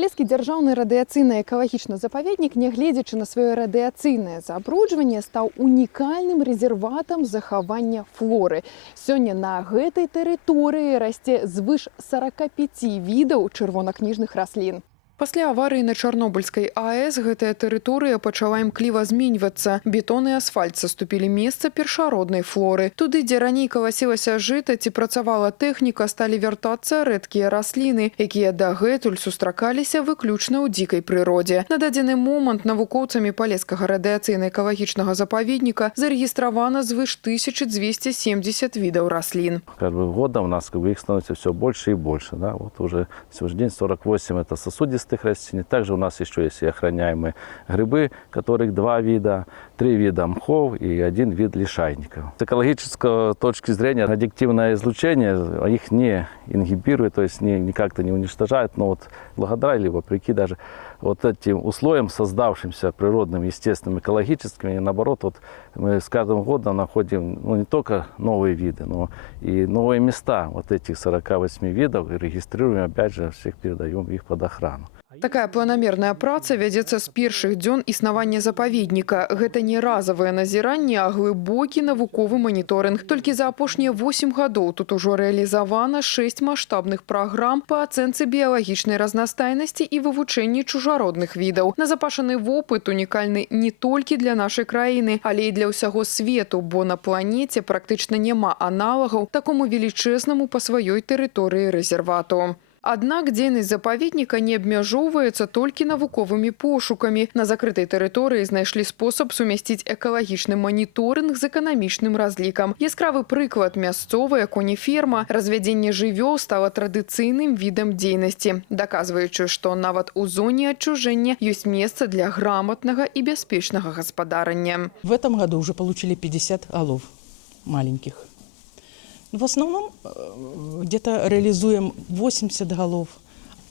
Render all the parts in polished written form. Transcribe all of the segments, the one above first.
Палескі дзяржаўны радыяцыйны экалагічны запаведнік, нягледзячы на сваё радыяцыйнае забруджванне, стаў унікальным рэзерватам захавання флоры. Сёння на гэтай тэрыторыі расце звыш 45 відаў чырвонакніжных раслін. Пасля аварыі на Чарнобыльскай АЭС гэтая тэрыторыя пачала імкліва зменьвацца. Бетон і асфальт саступілі месца першароднай флоры. Туды, дзе раней каласілася жыта ці працавала тэхніка, сталі вяртацца рэдкія расліны, якія дагэтуль сустракаліся выключна ў дзікай прыродзе. На дадзены момант навукоўцамі Палескага радыяцыйна-экалагічнага запаведніка зарэгістравана звыш 1270 відаў раслін. Годом у нас их становится все больше и больше. Да? Вот уже сегодня день 48 это сосудистые растений. Также у нас еще есть и охраняемые грибы, которых 2 вида, 3 вида мхов и 1 вид лишайников. С экологической точки зрения радиоактивное излучение их не ингибирует, то есть никак-то не уничтожает, но вот благодаря или вопреки даже вот этим условиям, создавшимся природным, естественным, экологическим, и наоборот, вот мы с каждым годом находим не только новые виды, но и новые места вот этих 48 видов, и регистрируем, опять же, всех передаем их под охрану. Такая планамерная праца вядзецца з першых дзён існавання запаведніка. Гэта не разавае назіранне, а глыбокі навуковы маніторынг. Толькі за апошнія 8 гадоў тут ужо рэалізавана 6 маштабных праграм па ацэнцы біялагічнай разнастайнасці і вывучэнні чужародных відаў. Назапашаны вопыт унікальны не толькі для нашай краіны, але і для ўсяго свету, бо на планеце практычна няма аналагаў такому велічэзнаму па сваёй тэрыторыі рэзервату. Аднак дзейнасць запаведніка не абмяжоўваецца толькі навуковымі пошукамі. На закрытай тэрыторыі знайшлі спосаб сумясціць экалагічны маніторынг з эканамічным разлікам. Яскравы прыклад – мясцовая конеферма. Развядзенне жывёл стала традыцыйным відам дзейнасці, даказваючы, што нават у зоне адчужэння ёсць месца для грамотнага і бяспечнага гаспадарання. В этом году уже получили 50 голов маленьких. В основном где-то реализуем 80 голов,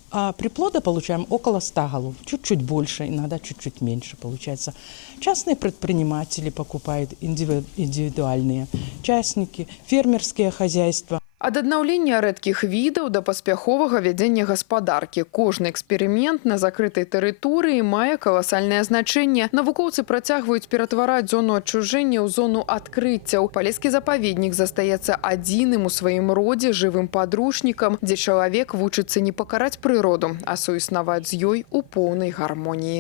а приплода получаем около 100 голов. Чуть-чуть больше, иногда чуть-чуть меньше получается. Частные предприниматели покупают, индивидуальные частники, фермерские хозяйства. Ад аднаўлення рэдкіх відаў да паспяховага вядзення гаспадаркі. Кожны эксперымент на закрытай тэрыторыі мае каласальнае значэнне. Навукоўцы працягваюць ператвараць зону адчужэння ў зону адкрыццяў. Палескі запаведнік застаецца адзіным у сваім родзе жывым падручнікам, дзе чалавек вучыцца не пакараць прыроду, а суіснаваць з ёй у поўнай гармоніі.